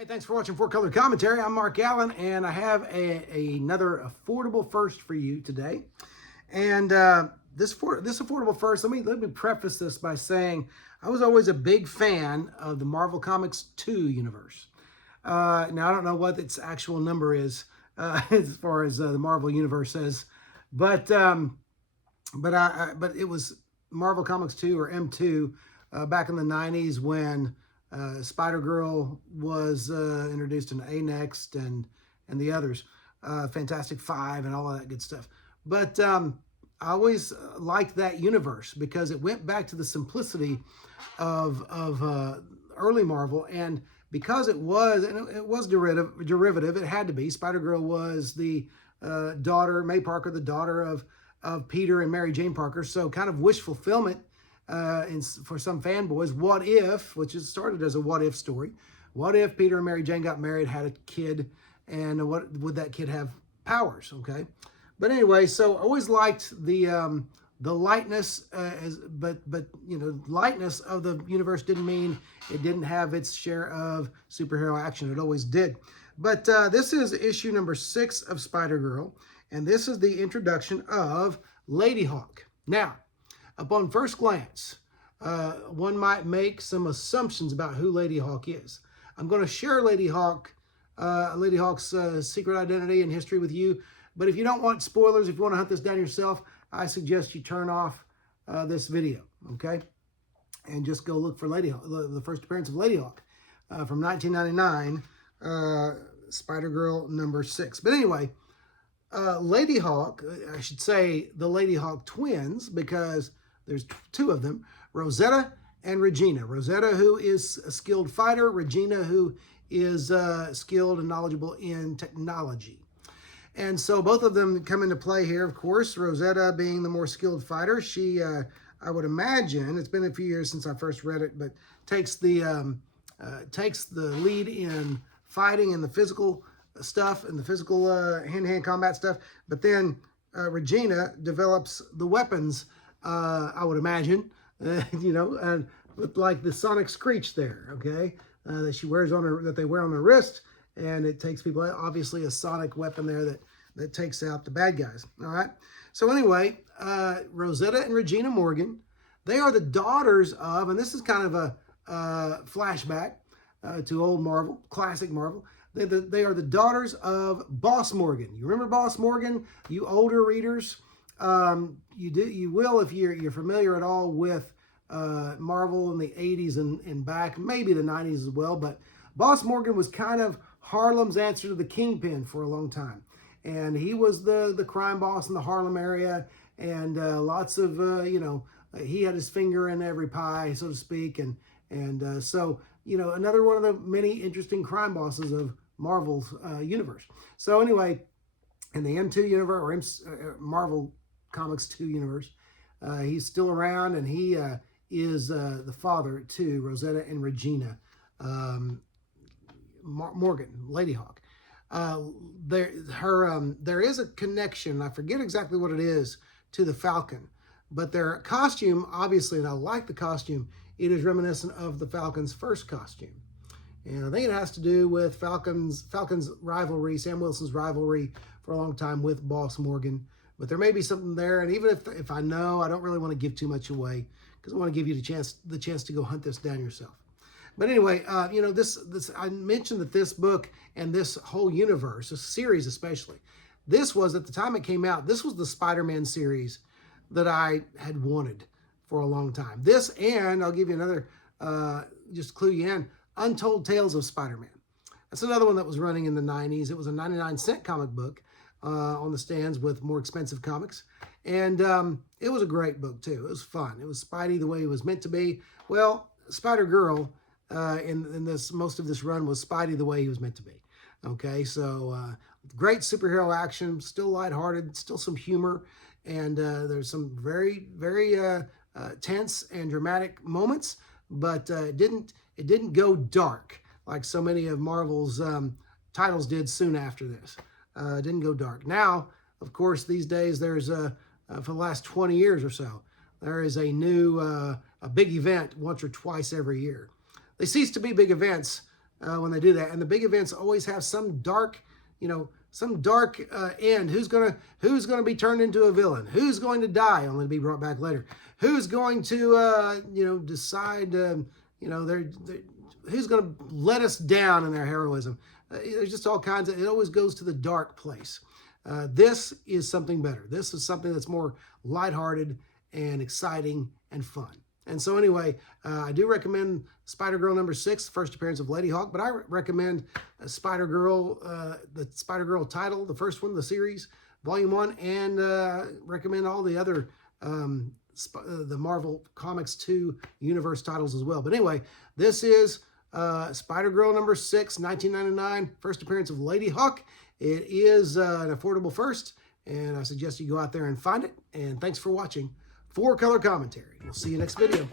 Hey, thanks for watching 4Color Commentary. I'm Mark Allen, and I have another affordable first for you today. And this affordable first, let me preface this by saying I was always a big fan of the Marvel Comics 2 universe. Now, I don't know what its actual number is as far as the Marvel universe says, but it was Marvel Comics 2 or M2 back in the 90s when Spider-Girl was introduced in A-Next and the others, Fantastic Five and all of that good stuff. But I always liked that universe because it went back to the simplicity of early Marvel, and because it was derivative, it had to be. Spider-Girl was the daughter, May Parker, the daughter of Peter and Mary Jane Parker, so kind of wish fulfillment. For some fanboys, what if, which is started as a what if story, what if Peter and Mary Jane got married, had a kid, and what would that kid have powers? Okay, but anyway, so I always liked the lightness, but you know, lightness of the universe didn't mean it didn't have its share of superhero action. It always did. But this is issue number 6 of Spider-Girl, and this is the introduction of Ladyhawk. Now, upon first glance, one might make some assumptions about who Ladyhawk is. I'm going to share Ladyhawk's secret identity and history with you, but if you don't want spoilers, if you want to hunt this down yourself, I suggest you turn off this video, okay? And just go look for Ladyhawk, the first appearance of Ladyhawk from 1999, Spider-Girl number 6. But anyway, Ladyhawk, I should say the Ladyhawk twins, because there's 2 of them, Rosetta and Regina. Rosetta, who is a skilled fighter. Regina, who is skilled and knowledgeable in technology. And so both of them come into play here, of course. Rosetta being the more skilled fighter. She, I would imagine, it's been a few years since I first read it, but takes the lead in fighting and the physical stuff and the physical hand-to-hand combat stuff. But then Regina develops the weapons, I would imagine, you know, with like the sonic screech there, okay, that she wears on her, that they wear on their wrist, and it takes people, obviously a sonic weapon there that takes out the bad guys. All right. So anyway, Rosetta and Regina Morgan, they are the daughters of, and this is kind of a flashback to old Marvel, classic Marvel. They are the daughters of Boss Morgan. You remember Boss Morgan? You older readers, you will if you're familiar at all with Marvel in the 80s and back, maybe the 90s as well. But Boss Morgan was kind of Harlem's answer to the Kingpin for a long time, and he was the crime boss in the Harlem area, and lots of you know, he had his finger in every pie, so to speak, and so, you know, another one of the many interesting crime bosses of Marvel's universe. So anyway, in the M2 universe, or Marvel Comics 2 universe, he's still around, and he is the father to Rosetta and Regina Morgan, Ladyhawk. There is a connection, I forget exactly what it is, to the Falcon, but their costume, obviously, and I like the costume, it is reminiscent of the Falcon's first costume. And I think it has to do with Falcon's rivalry, Sam Wilson's rivalry for a long time with Boss Morgan. But there may be something there, and even if I know, I don't really want to give too much away because I want to give you the chance to go hunt this down yourself. But anyway, you know, this I mentioned that this book and this whole universe, this series especially, this was, at the time it came out, this was the Spider-Man series that I had wanted for a long time. This, and I'll give you another, just clue you in, Untold Tales of Spider-Man. That's another one that was running in the 90s. It was a 99-cent comic book on the stands with more expensive comics. And it was a great book, too. It was fun. It was Spidey the way he was meant to be. Well, Spider-Girl in this, most of this run was Spidey the way he was meant to be. Okay, so great superhero action, still lighthearted, still some humor, and there's some very, very tense and dramatic moments, but it didn't go dark like so many of Marvel's titles did soon after this. It didn't go dark. Now, of course, these days there's for the last 20 years or so, there is a new a big event once or twice every year. They cease to be big events when they do that. And the big events always have some dark, some dark end. Who's gonna be turned into a villain? Who's going to die, only to be brought back later? Who's going to decide? Who's going to let us down in their heroism? There's just all kinds of. It always goes to the dark place. This is something better. This is something that's more lighthearted and exciting and fun. And so anyway, I do recommend Spider-Girl #6, first appearance of Ladyhawk, but I recommend Spider-Girl, the Spider-Girl title, the first one, the series, Volume 1, and recommend all the other the Marvel Comics 2 universe titles as well. But anyway, this is Spider-Girl #6, 1999, first appearance of Ladyhawk. It is an affordable first, and I suggest you go out there and find it. And thanks for watching 4-Color Commentary. We'll see you next video.